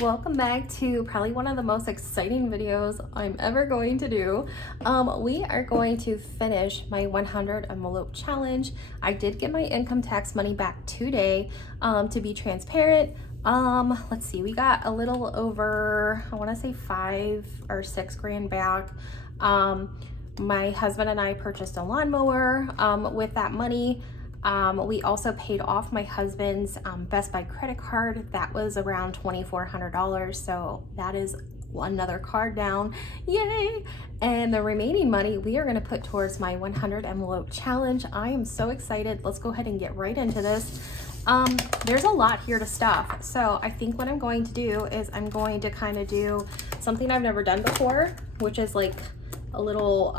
Welcome back to probably one of the most exciting videos I'm ever going to do. We are going to finish my 100 envelope challenge. I did get my income tax money back today. To be transparent, let's see, we got a little over, I want to say 5 or 6 grand back. My husband and I purchased a lawnmower with that money. We also paid off my husband's Best Buy credit card. That was around $2,400. So that is another card down. Yay! And the remaining money we are going to put towards my 100 envelope challenge. I am so excited. Let's go ahead and get right into this. There's a lot here to stuff. So I think what I'm going to do is I'm going to kind of do something I've never done before, which is like a little,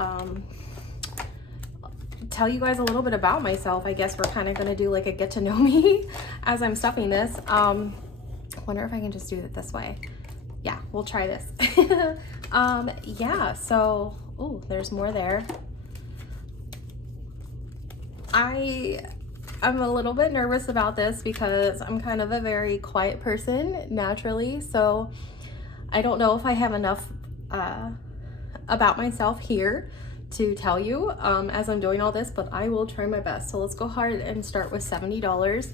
tell you guys a little bit about myself. I guess we're kind of going to do like a get to know me as I'm stuffing this. Wonder if I can just do it this way. Yeah, we'll try this. Yeah, so, oh, there's more there. I'm a little bit nervous about this because I'm kind of a very quiet person naturally. So I don't know if I have enough about myself here to tell you as I'm doing all this, but I will try my best. So let's go hard and start with $70.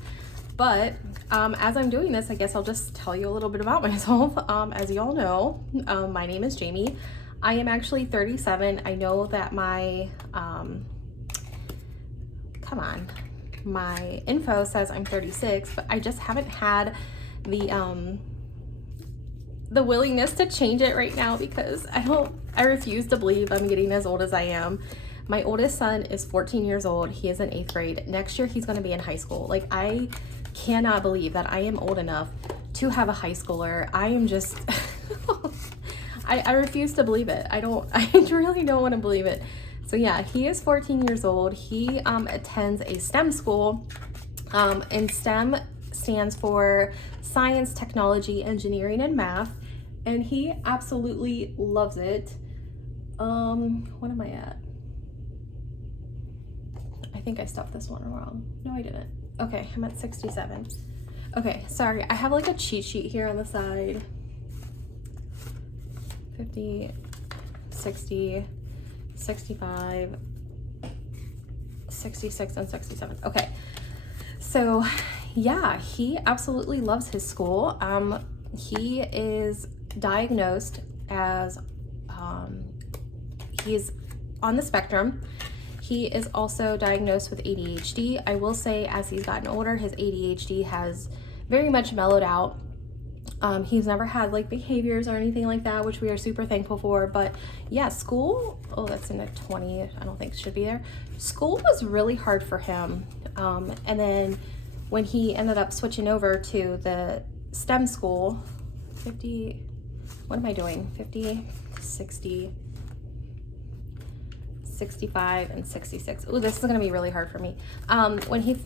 But as I'm doing this, I guess I'll just tell you a little bit about myself. As you all know, my name is Jamie. I am actually 37. I know that my, my info says I'm 36, but I just haven't had the willingness to change it right now because I refuse to believe I'm getting as old as I am. My oldest son is 14 years old. He is in 8th grade. Next year, he's going to be in high school. Like, I cannot believe that I am old enough to have a high schooler. I am just, I refuse to believe it. I really don't want to believe it. So yeah, he is 14 years old. He attends a STEM school, and STEM stands for science, technology, engineering, and math. And he absolutely loves it. What am I at? I think I stuffed this one wrong. No, I didn't. Okay, I'm at 67. Okay, sorry. I have like a cheat sheet here on the side. 50, 60, 65, 66, and 67. Okay, so yeah, he absolutely loves his school. He is diagnosed as, he's on the spectrum. He is also diagnosed with ADHD. I will say as he's gotten older, his ADHD has very much mellowed out. He's never had like behaviors or anything like that, which we are super thankful for. But yeah, school, oh, that's in a 20. I don't think it should be there. School was really hard for him. And then when he ended up switching over to the STEM school, 50, what am I doing? 50, 60, 65, and 66. Oh, this is going to be really hard for me. When he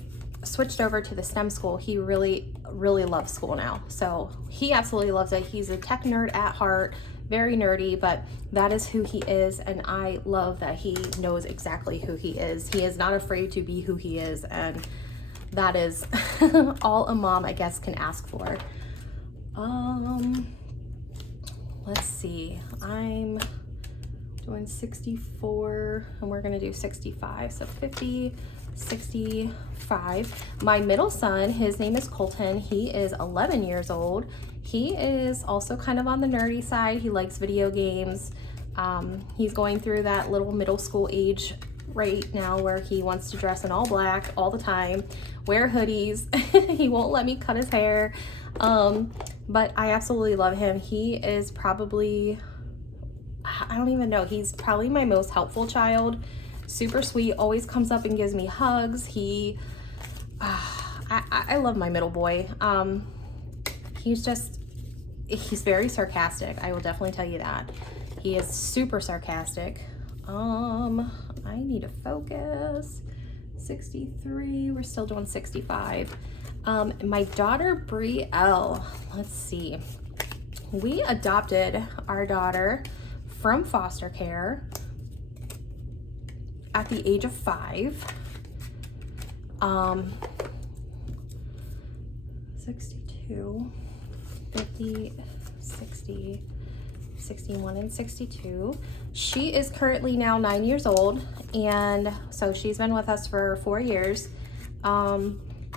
switched over to the STEM school, he really loves school now. So he absolutely loves it. He's a tech nerd at heart, very nerdy, but that is who he is. And I love that he knows exactly who he is. He is not afraid to be who he is. And that is all a mom, I guess, can ask for. Let's see. I'm doing 64 and we're gonna do 65. So 50, 65. My middle son, his name is Colton. He is 11 years old. He is also kind of on the nerdy side. He likes video games. He's going through that little middle school age right now where he wants to dress in all black all the time, wear hoodies. He won't let me cut his hair. But I absolutely love him. He is probably, I don't even know, he's probably my most helpful child. Super sweet, always comes up and gives me hugs. He, I love my middle boy. He's very sarcastic. I will definitely tell you that. He is super sarcastic. I need to focus. 63, we're still doing 65. My daughter, Brielle, let's see. We adopted our daughter from foster care at the age of 5. 62. 50, 60, 61, and 62. She is currently now 9 years old, and so she's been with us for 4 years.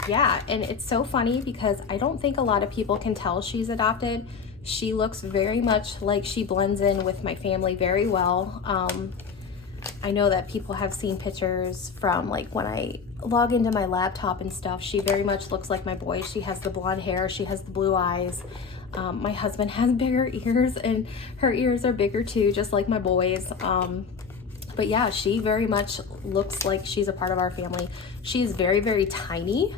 Yeah, and it's so funny because I don't think a lot of people can tell she's adopted. She looks very much like she blends in with my family very well. I know that people have seen pictures from like when I log into my laptop and stuff. She very much looks like my boy. She has the blonde hair, she has the blue eyes. My husband has bigger ears, and her ears are bigger too, just like my boys. But yeah, she very much looks like she's a part of our family. She is very, very tiny.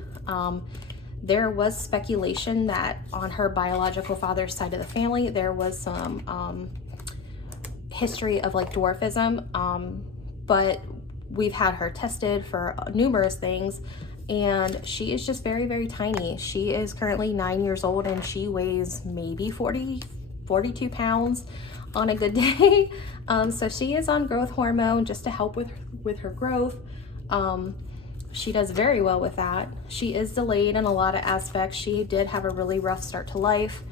There was speculation that on her biological father's side of the family, there was some history of like dwarfism, but we've had her tested for numerous things, and she is just very, very tiny. She is currently 9 years old, and she weighs maybe 42 pounds on a good day. So she is on growth hormone just to help with her growth. She does very well with that. She is delayed in a lot of aspects. She did have a really rough start to life.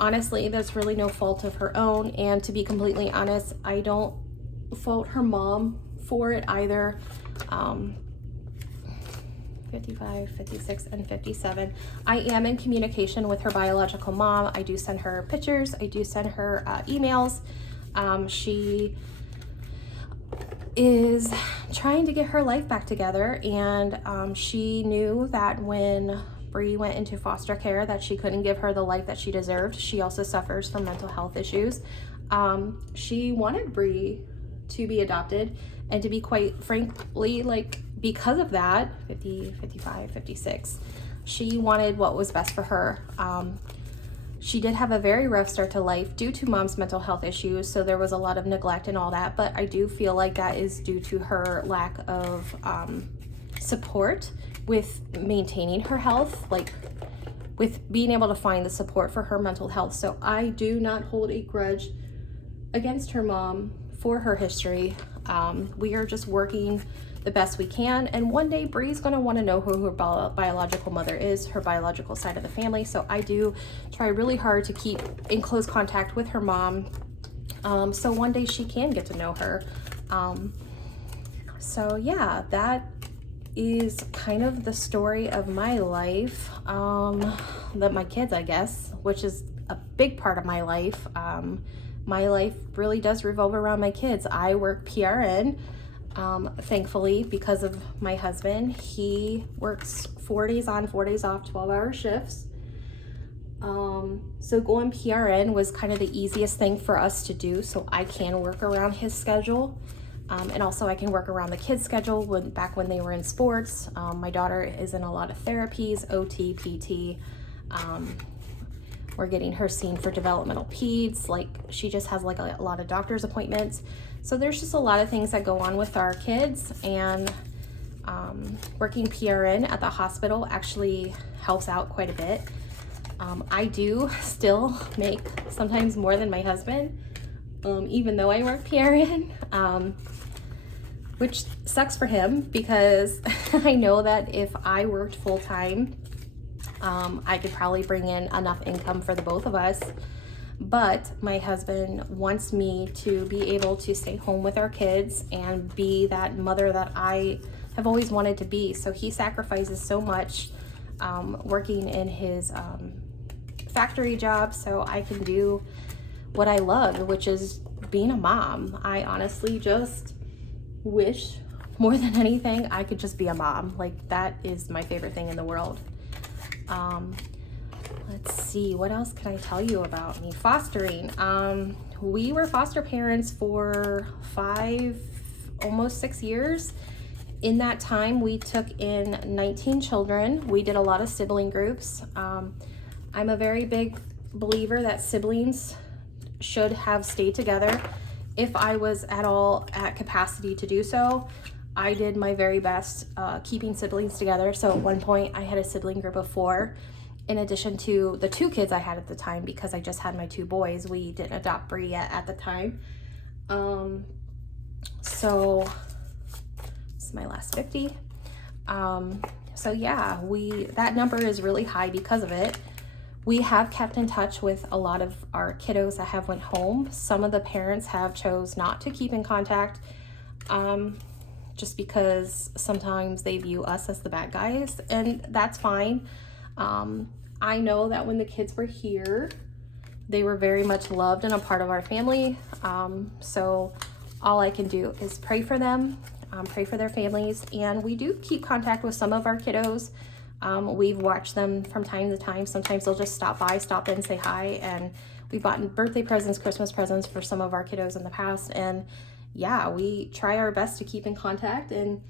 Honestly, that's really no fault of her own, and to be completely honest, I don't fault her mom for it either. 55, 56, and 57. I am in communication with her biological mom. I do send her pictures. I do send her emails. She is trying to get her life back together, and she knew that when Bree went into foster care that she couldn't give her the life that she deserved. She also suffers from mental health issues. She wanted Bree to be adopted, and to be quite frankly, like, because of that, 50, 55, 56, she wanted what was best for her. She did have a very rough start to life due to mom's mental health issues, so there was a lot of neglect and all that, but I do feel like that is due to her lack of support with maintaining her health, like with being able to find the support for her mental health. So I do not hold a grudge against her mom for her history. We are just working the best we can, and one day Bree's going to want to know who her biological mother is, her biological side of the family. So I do try really hard to keep in close contact with her mom, so one day she can get to know her. So yeah, that is kind of the story of my life, that my kids, I guess, which is a big part of my life. My life really does revolve around my kids. I work PRN. Thankfully, because of my husband, he works 4 days on, 4 days off, 12-hour shifts. So going PRN was kind of the easiest thing for us to do, so I can work around his schedule. And also I can work around the kids' schedule back when they were in sports. My daughter is in a lot of therapies, OT, PT. We're getting her seen for developmental peds. Like, she just has like a lot of doctor's appointments. So there's just a lot of things that go on with our kids, and working PRN at the hospital actually helps out quite a bit. I do still make sometimes more than my husband, even though I work PRN, which sucks for him because I know that if I worked full-time, I could probably bring in enough income for the both of us. But my husband wants me to be able to stay home with our kids and be that mother that I have always wanted to be. So he sacrifices so much working in his factory job so I can do what I love, which is being a mom. I honestly just wish more than anything I could just be a mom. Like, that is my favorite thing in the world. Let's see, what else can I tell you about me? Fostering. We were foster parents for 5, almost 6 years. In that time, we took in 19 children. We did a lot of sibling groups. I'm a very big believer that siblings should have stayed together. If I was at all at capacity to do so, I did my very best keeping siblings together. So at one point, I had a sibling group of 4. In addition to the 2 kids I had at the time, because I just had my 2 boys. We didn't adopt Bree yet at the time. So this is my last 50. So yeah, that number is really high because of it. We have kept in touch with a lot of our kiddos that have went home. Some of the parents have chose not to keep in contact, just because sometimes they view us as the bad guys, and that's fine. I know that when the kids were here, they were very much loved and a part of our family. So all I can do is pray for them, pray for their families, and we do keep contact with some of our kiddos. We've watched them from time to time. Sometimes they'll just stop in, say hi, and we've gotten birthday presents, Christmas presents for some of our kiddos in the past. And yeah, we try our best to keep in contact and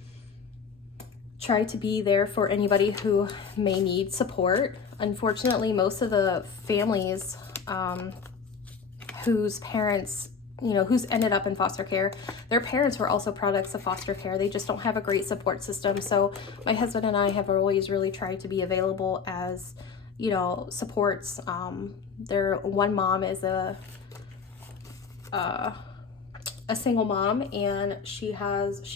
try to be there for anybody who may need support. Unfortunately, most of the families whose parents, who's ended up in foster care, their parents were also products of foster care. They just don't have a great support system. So my husband and I have always really tried to be available as, supports. Their one mom is a single mom, and she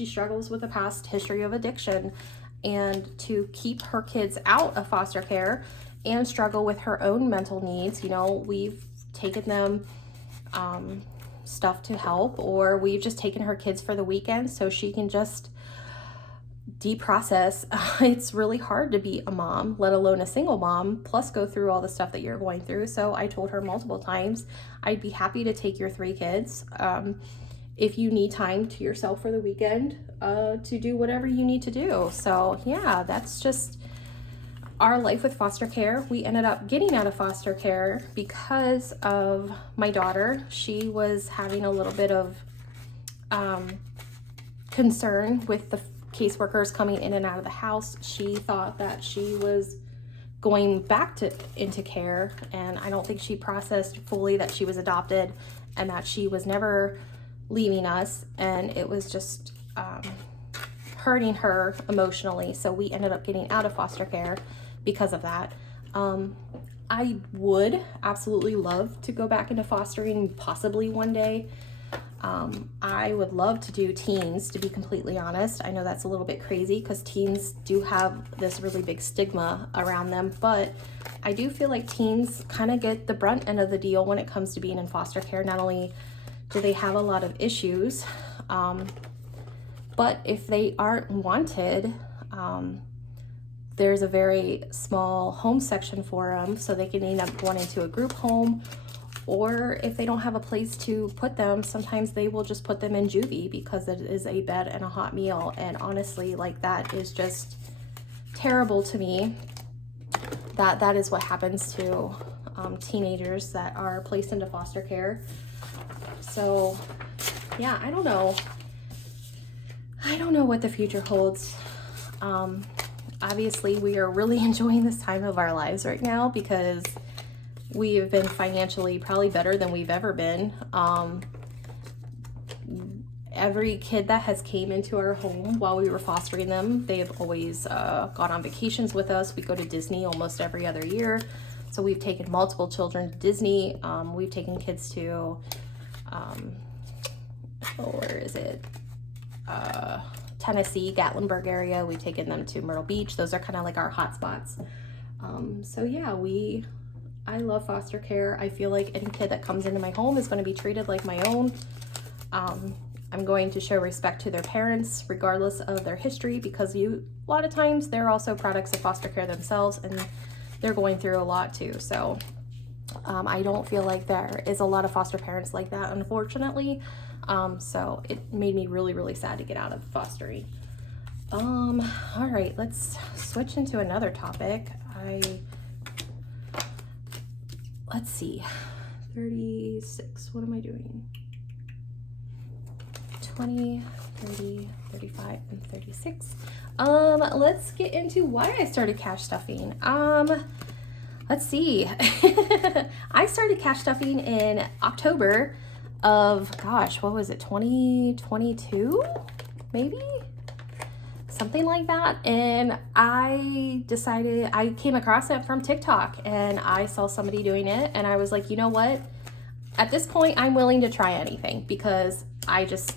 struggles with a past history of addiction, and to keep her kids out of foster care and struggle with her own mental needs, we've taken them stuff to help, or we've just taken her kids for the weekend so she can just deprocess. It's really hard to be a mom, let alone a single mom, plus go through all the stuff that you're going through. So I told her multiple times, I'd be happy to take your 3 kids. If you need time to yourself for the weekend, to do whatever you need to do. So yeah, that's just our life with foster care. We ended up getting out of foster care because of my daughter. She was having a little bit of concern with the caseworkers coming in and out of the house. She thought that she was going back into care, and I don't think she processed fully that she was adopted and that she was never leaving us, and it was just hurting her emotionally. So we ended up getting out of foster care because of that. I would absolutely love to go back into fostering, possibly one day. I would love to do teens, to be completely honest. I know that's a little bit crazy because teens do have this really big stigma around them, but I do feel like teens kind of get the brunt end of the deal when it comes to being in foster care. Not only do they have a lot of issues, but if they aren't wanted, there's a very small home section for them, so they can end up going into a group home, or if they don't have a place to put them, sometimes they will just put them in juvie because it is a bed and a hot meal. And honestly, like, that is just terrible to me, that is what happens to teenagers that are placed into foster care. So yeah, I don't know what the future holds. Obviously, we are really enjoying this time of our lives right now because we have been financially probably better than we've ever been. Every kid that has came into our home while we were fostering them, they have always gone on vacations with us. We go to Disney almost every other year. So we've taken multiple children to Disney. We've taken kids to, where is it? Tennessee, Gatlinburg area. We've taken them to Myrtle Beach. Those are kind of like our hot spots. So yeah, I love foster care. I feel like any kid that comes into my home is going to be treated like my own. I'm going to show respect to their parents regardless of their history, because a lot of times they're also products of foster care themselves, and they're going through a lot too. So I don't feel like there is a lot of foster parents like that, unfortunately. So it made me really, really sad to get out of fostering. All right, let's switch into another topic. Let's see, 36, what am I doing? 20, 30, 35, and 36. Let's get into why I started cash stuffing. Let's see. I started cash stuffing in October of, gosh, what was it, 2022, maybe? Something like that. And I decided, I came across it from TikTok, and I saw somebody doing it, and I was like, you know what? At this point, I'm willing to try anything, because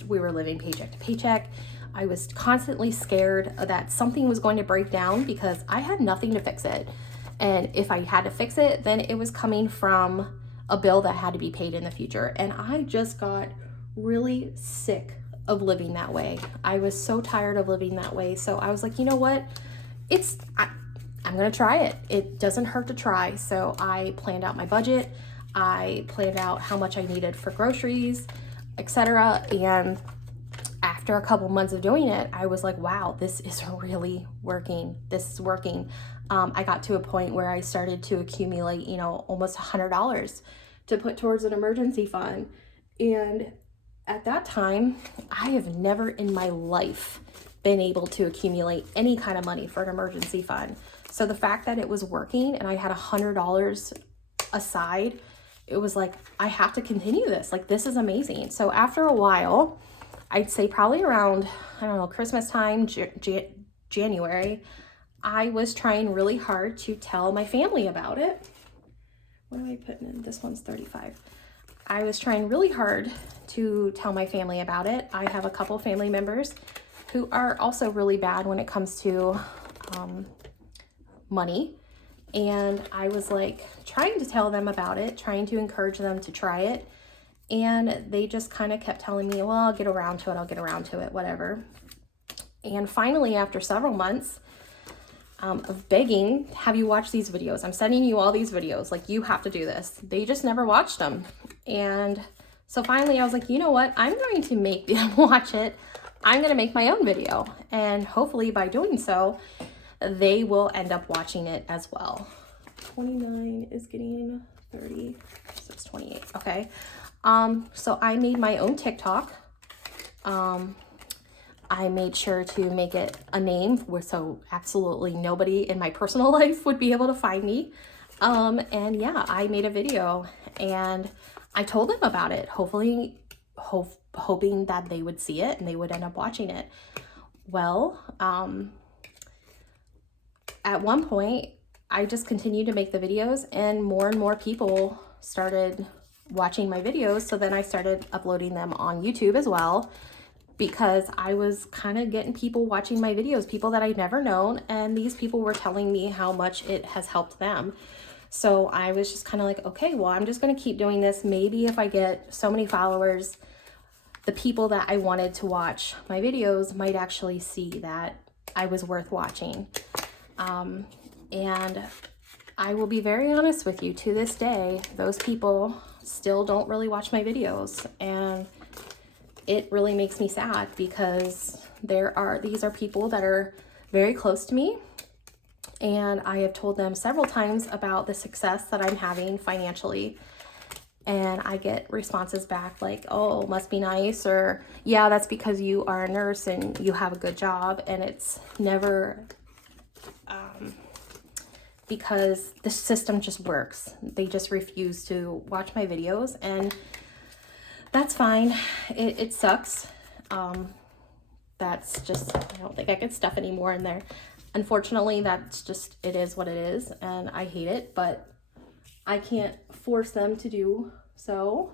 we were living paycheck to paycheck. I was constantly scared that something was going to break down because I had nothing to fix it. And if I had to fix it, then it was coming from a bill that had to be paid in the future. And I just got really sick of living that way. I was so tired of living that way. So I was like, you know what? I'm gonna try it. It doesn't hurt to try. So I planned out my budget. I planned out how much I needed for groceries, etc. And after a couple months of doing it, I was like, wow, this is really working. This is working. I got to a point where I started to accumulate, you know, almost $100 to put towards an emergency fund. And at that time, I have never in my life been able to accumulate any kind of money for an emergency fund. So the fact that it was working and I had $100 aside, it was like, I have to continue this. Like, this is amazing. So after a while, I'd say probably around, I don't know, Christmas time, January, I was trying really hard to tell my family about it. What am I putting in? This one's 35. I was trying really hard to tell my family about it. I have a couple family members who are also really bad when it comes to money. And I was like trying to tell them about it, trying to encourage them to try it. And they just kind of kept telling me, well, I'll get around to it. I'll get around to it, whatever. And finally, after several months of begging, have you watched these videos? I'm sending you all these videos. Like, you have to do this. They just never watched them. And so finally I was like, you know what? I'm going to make them watch it. I'm going to make my own video. And hopefully by doing so, they will end up watching it as well. 29 is getting 30, so it's 28. Okay. So I made my own TikTok. I made sure to make it a name so absolutely nobody in my personal life would be able to find me. And yeah, I made a video and I told them about it, hoping that they would see it and they would end up watching it. Well, at one point, I just continued to make the videos and more people started watching my videos. So then I started uploading them on YouTube as well, because I was kind of getting people watching my videos, people that I'd never known. And these people were telling me how much it has helped them. So I was just kind of like, okay, well, I'm just going to keep doing this. Maybe if I get so many followers, the people that I wanted to watch my videos might actually see that I was worth watching. And I will be very honest with you, to this day, those people still don't really watch my videos. And it really makes me sad, because these are people that are very close to me. And I have told them several times about the success that I'm having financially. And I get responses back like, oh, must be nice, or yeah, that's because you are a nurse and you have a good job. And it's never because the system just works. They just refuse to watch my videos, and that's fine. It sucks. That's just, I don't think I could stuff any more in there. Unfortunately, that's just, it is what it is, and I hate it, but I can't force them to do so.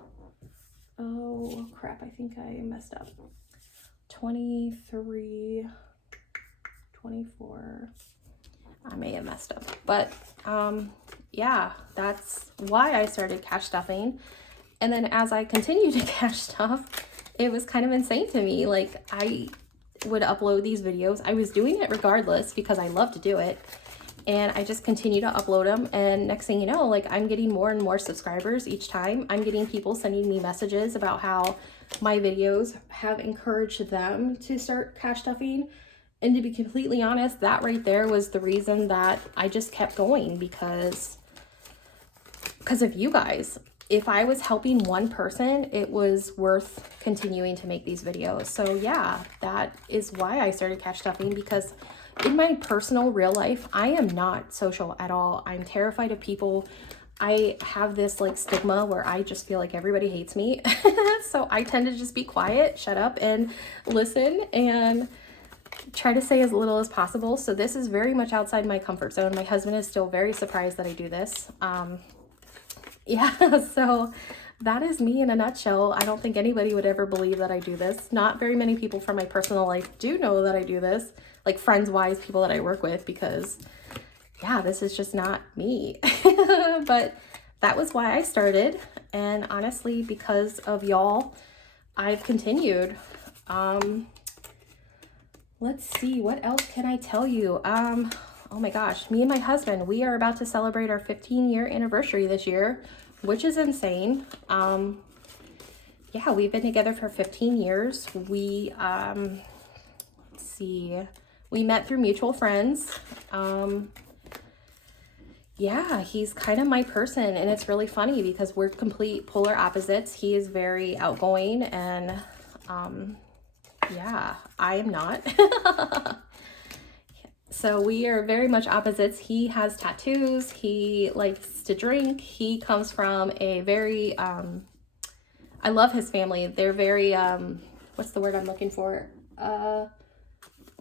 Oh crap, I think I messed up. 23, 24. I may have messed up, but yeah, that's why I started cash stuffing. And then as I continued to cash stuff, it was kind of insane to me. Like, I would upload these videos. I was doing it regardless because I love to do it. And I just continue to upload them. And next thing you know, like, I'm getting more and more subscribers each time. I'm getting people sending me messages about how my videos have encouraged them to start cash stuffing. And to be completely honest, that right there was the reason that I just kept going, because of you guys. If I was helping one person, it was worth continuing to make these videos. So yeah, that is why I started cash stuffing, because in my personal real life, I am not social at all. I'm terrified of people. I have this like stigma where I just feel like everybody hates me. So I tend to just be quiet, shut up, and listen, and try to say as little as possible. So this is very much outside my comfort zone. My husband is still very surprised that I do this. Yeah, so that is me in a nutshell. I don't think anybody would ever believe that I do this. Not very many people from my personal life do know that I do this, like friends-wise, people that I work with, because yeah, this is just not me. But that was why I started. And honestly, because of y'all, I've continued. Let's see, what else can I tell you? Oh my gosh, me and my husband, we are about to celebrate our 15-year anniversary this year, which is insane. Yeah, we've been together for 15 years. We, let's see, we met through mutual friends. Yeah, he's kind of my person, and it's really funny because we're complete polar opposites. He is very outgoing, and yeah, I am not. So we are very much opposites. He has tattoos. He likes to drink. He comes from a very, I love his family. They're very, what's the word I'm looking for?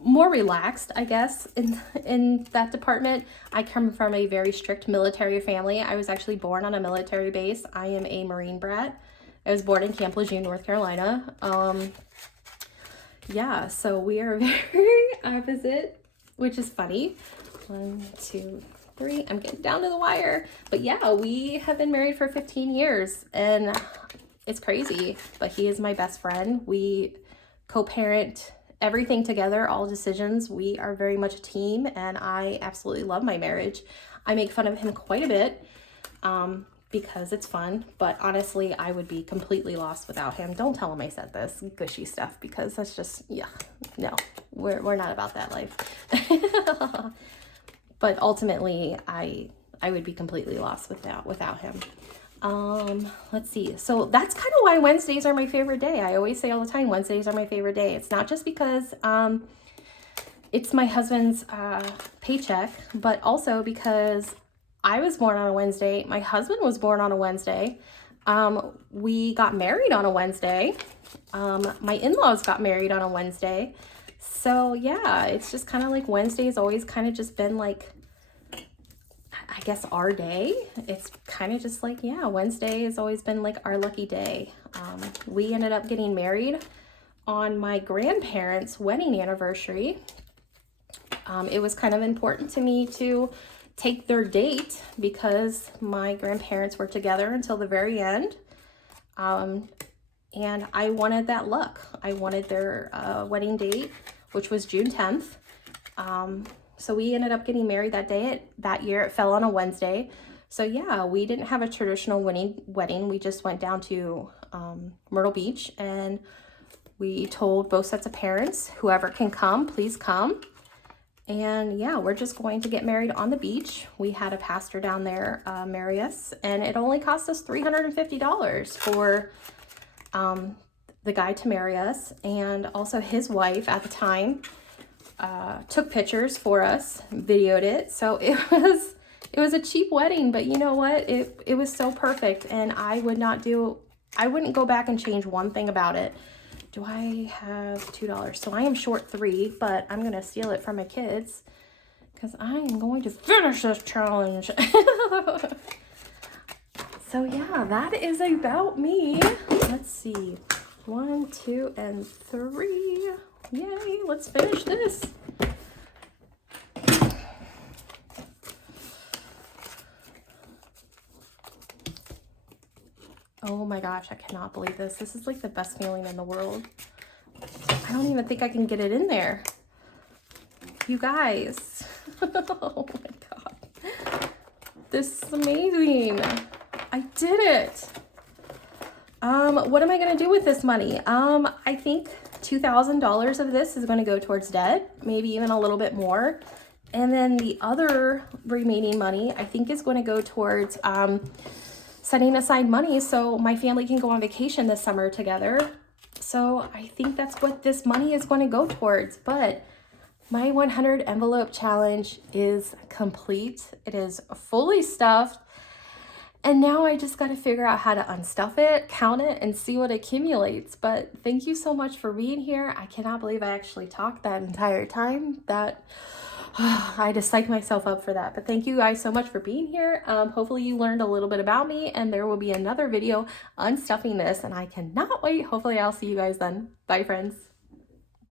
More relaxed, I guess, in that department. I come from a very strict military family. I was actually born on a military base. I am a Marine brat. I was born in Camp Lejeune, North Carolina. Yeah, so we are very opposite, which is funny. 1, 2, 3. I'm getting down to the wire. But yeah, we have been married for 15 years, and it's crazy. But he is my best friend. We co-parent everything together, all decisions. We are very much a team, and I absolutely love my marriage. I make fun of him quite a bit because it's fun, but honestly, I would be completely lost without him. Don't tell him I said this gushy stuff, because that's just, yeah, no, we're not about that life. But ultimately, I would be completely lost without him. Let's see. So that's kind of why Wednesdays are my favorite day. I always say all the time, Wednesdays are my favorite day. It's not just because it's my husband's paycheck, but also because I was born on a Wednesday. My husband was born on a Wednesday. We got married on a Wednesday. My in-laws got married on a Wednesday. So yeah, it's just kind of like Wednesday's always kind of just been like, I guess, our day. It's kind of just like, yeah, Wednesday has always been like our lucky day. We ended up getting married on my grandparents' wedding anniversary. It was kind of important to me to take their date because my grandparents were together until the very end. And I wanted that luck. I wanted their wedding date, which was June 10th. So we ended up getting married that day. That year it fell on a Wednesday. So yeah, we didn't have a traditional wedding. We just went down to Myrtle Beach, and we told both sets of parents, whoever can come, please come. And yeah, we're just going to get married on the beach. We had a pastor down there marry us, and it only cost us $350 for the guy to marry us. And also his wife at the time took pictures for us, videoed it. So it was a cheap wedding, but you know what? It was so perfect, and I wouldn't go back and change one thing about it. Do I have $2? So I am short $3, but I'm going to steal it from my kids because I am going to finish this challenge. So yeah, that is about me. Let's see. 1, 2, and 3. Yay, let's finish this. Oh my gosh, I cannot believe this. This is like the best feeling in the world. I don't even think I can get it in there. You guys. Oh my God. This is amazing. I did it. What am I going to do with this money? I think $2,000 of this is going to go towards debt, maybe even a little bit more. And then the other remaining money, I think, is going to go towards setting aside money so my family can go on vacation this summer together. So I think that's what this money is going to go towards. But my 100 envelope challenge is complete. It is fully stuffed. And now I just got to figure out how to unstuff it, count it, and see what accumulates. But thank you so much for being here. I cannot believe I actually talked that entire time. I just psyched myself up for that. But thank you guys so much for being here. Hopefully you learned a little bit about me, and there will be another video unstuffing this, and I cannot wait. Hopefully I'll see you guys then. Bye, friends.